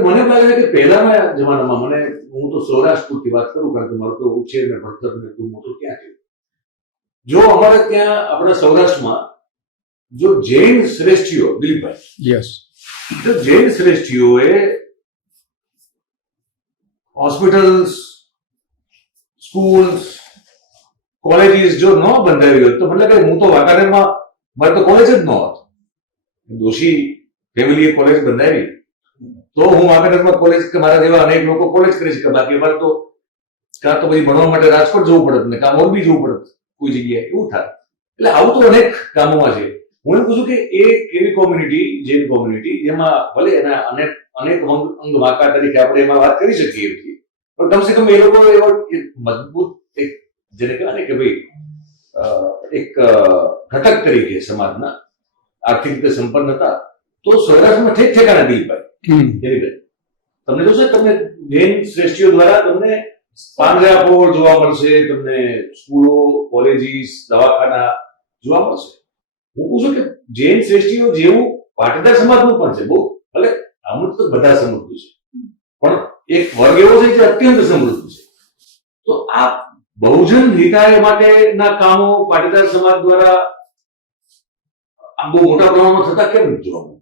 મને એમ લાગે છે કે પહેલાના જમાનામાં હું તો સૌરાષ્ટ્રથી વાત કરું, કારણ કે મારો તો ઉછેર ને ભણતર ને તું મોટો ક્યાં થયું. જો અમારે ત્યાં આપણા સૌરાષ્ટ્રમાં જો જૈન શ્રેષ્ઠીઓ, દિલીપભાઈ, યસ, જો જૈન શ્રેષ્ઠીઓએ હોસ્પિટલ્સ, સ્કૂલ્સ, કોલેજીસ જો ન બંધાવી હોત તો મને લાગે હું તો વાંકાનેરમાં મારે તો કોલેજ જ ન હોત. દોશી ફેમિલીએ કોલેજ બંધાવી તો હું વાંકાનેરમાં કોલેજ કે મારા જેવા અનેક લોકો કોલેજ કરી શકે. બાકી અમારે તો કાં તો પછી ભણવા માટે રાજકોટ જવું પડત ને કાં મોરબી જવું પડત કોઈ જગ્યાએ, એવું થાય. એટલે આવું તો અનેક કામોમાં છે. હું એમ પૂછું કે એક એવી કોમ્યુનિટી, જૈન કોમ્યુનિટી, જેમાં ભલે એના અનેક અંગ વાંકા તરીકે આપણે એમાં વાત કરી શકીએ છીએ, પણ કમસે કમ એ લોકો એવો એક મજબૂત એક જેને કહેવાય ને કે ભાઈ એક ઘટક તરીકે સમાજના આર્થિક રીતે સંપન્ન હતા. તો સૌરાષ્ટ્રમાં ઠેક ઠેકાણા દિલીપભાઈ તમને જોશે, તમને જૈન શ્રેષ્ઠીઓ દ્વારા તમને પાંજરાપોળ જોવા મળશે, તમને સ્કૂલો, કોલેજીસ, દવાખાના જોવા મળશે. હું પૂછું કે જૈન શ્રેષ્ઠીઓ જેવું પાટીદાર સમાજનું પણ છે. બહુ ભલે અમુક તો બધા સમૃદ્ધ છે, પણ એક વર્ગ એવો છે જે અત્યંત સમૃદ્ધ છે. તો આ બહુજન હિતાય માટેના કામો પાટીદાર સમાજ દ્વારા આ બહુ મોટા પ્રમાણમાં થતા કેમ જોવા મળે?